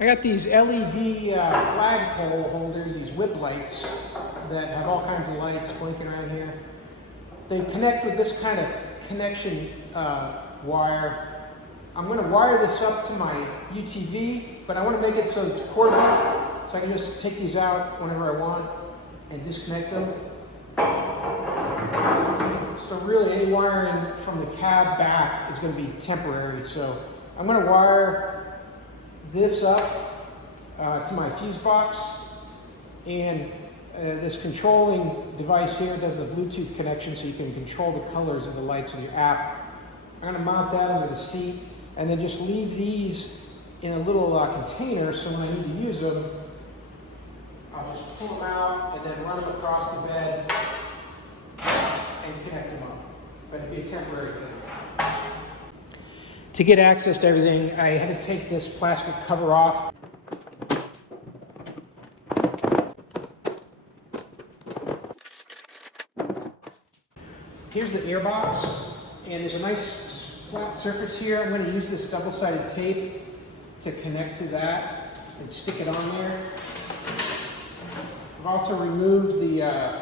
I got these LED flagpole holders, these whip lights that have all kinds of lights blinking around here. They connect with this kind of connection wire. I'm going to wire this up to my UTV, but I want to make it so it's portable, so I can just take these out whenever I want and disconnect them. So really any wiring from the cab back is going to be temporary. So I'm going to wire this up to my fuse box, and this controlling device here does the Bluetooth connection so you can control the colors of the lights on your app. I'm going to mount that under the seat and then just leave these in a little container, so when I need to use them, I'll just pull them out and then run them across the bed and connect them up. But it'll be a temporary thing. To get access to everything, I had to take this plastic cover off. Here's the air box, and there's a nice flat surface here. I'm going to use this double-sided tape to connect to that and stick it on there. I've also removed the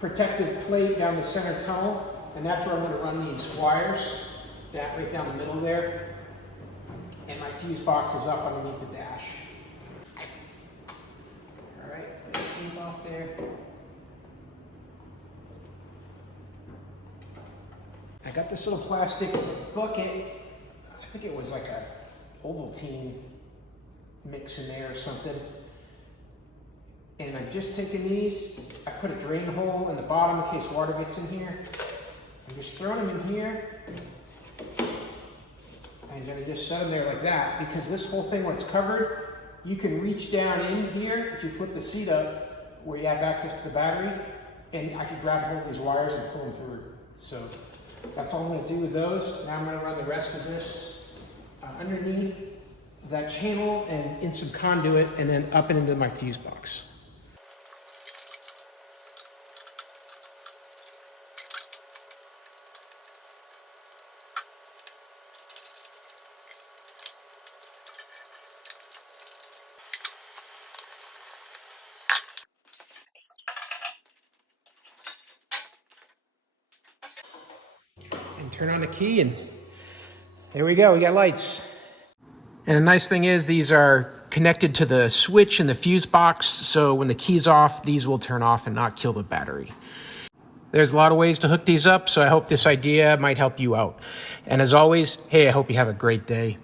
protective plate down the center tunnel, and that's where I'm going to run these wires. That right down the middle there, and my fuse box is up underneath the dash. All right, put the tape off there. I got this little plastic bucket. I think it was like a Ovaltine mix in there or something. And I've just taken these. I put a drain hole in the bottom in case water gets in here. I'm just throwing them in here. And then I just set them there like that, because this whole thing, when it's covered, you can reach down in here if you flip the seat up where you have access to the battery, and I can grab hold of these wires and pull them through. So that's all I'm going to do with those. Now I'm going to run the rest of this underneath that channel and in some conduit, and then up and into my fuse box. And turn on the key, and there we go, we got lights. And the nice thing is these are connected to the switch in the fuse box, so when the key's off, these will turn off and not kill the battery. There's a lot of ways to hook these up, so I hope this idea might help you out. And as always, hey, I hope you have a great day.